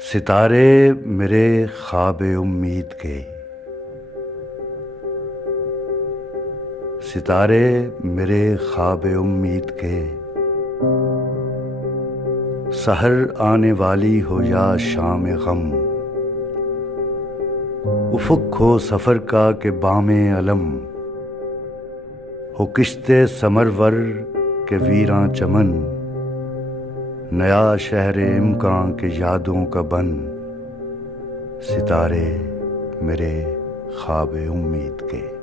सितारे मेरे ख्वाब उम्मीद के, सितारे मेरे ख्वाब उम्मीद के, सहर आने वाली हो या शाम गम, उफ़ुक़ हो सफ़र का के बामे अलम, हो किश्ते समरवर के वीरां चमन, नया शहर इम्कां के यादों का बन, सितारे मेरे ख्वाब उम्मीद के।